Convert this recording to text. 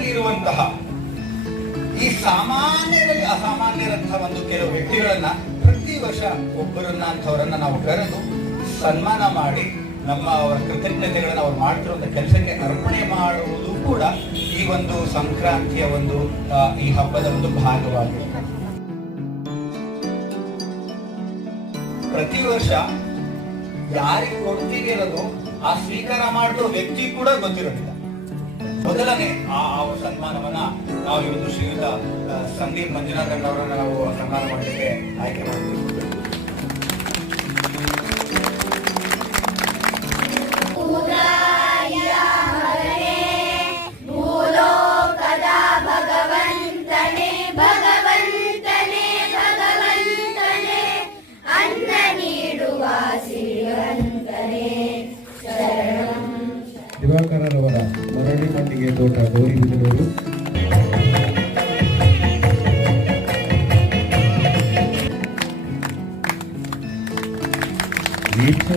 ಇರುವಂತಹ ಈ ಸಾಮಾನ್ಯರಲ್ಲಿ ಅಸಾಮಾನ್ಯರಂತಹ ಒಂದು ಕೆಲವು ವ್ಯಕ್ತಿಗಳನ್ನ ಪ್ರತಿ ವರ್ಷ ಒಬ್ಬರನ್ನ ಅಂತವರನ್ನ ನಾವು ಕರೆದು ಸನ್ಮಾನ ಮಾಡಿ ನಮ್ಮ ಅವರ ಕೃತಜ್ಞತೆಗಳನ್ನ ಅವ್ರು ಮಾಡ್ತಿರುವಂತ ಕೆಲಸಕ್ಕೆ ಅರ್ಪಣೆ ಮಾಡುವುದು ಕೂಡ ಈ ಒಂದು ಸಂಕ್ರಾಂತಿಯ ಒಂದು ಈ ಹಬ್ಬದ ಒಂದು ಭಾಗವಾಗಿದೆ ಪ್ರತಿ ವರ್ಷ ಯಾರಿಗೆ ಕೊಡ್ತೀವಿ ಅನ್ನೋದು ಆ ಸ್ವೀಕಾರ ಮಾಡಿರೋ ವ್ಯಕ್ತಿ ಕೂಡ ಗೊತ್ತಿರೋದಿಲ್ಲ. ಮೊದಲನೇ ಆ ಆ ಸನ್ಮಾನವನ್ನ ನಾವು ಇವತ್ತು ಶ್ರೀಯುತ ಸಂದೀಪ್ ಮಂಜುನಾಥ್ ಅವರನ್ನ ನಾವು ಸನ್ಮಾನ ಮಾಡಲಿಕ್ಕೆ ಆಯ್ಕೆ ಮಾಡ್ತೀವಿ. ದಿವಾಕರರವರ ಮರಳಿ ಮಟ್ಟಿಗೆ ತೋಟ ಗೌರಿಬಿದನೂರು ಗೀತೆ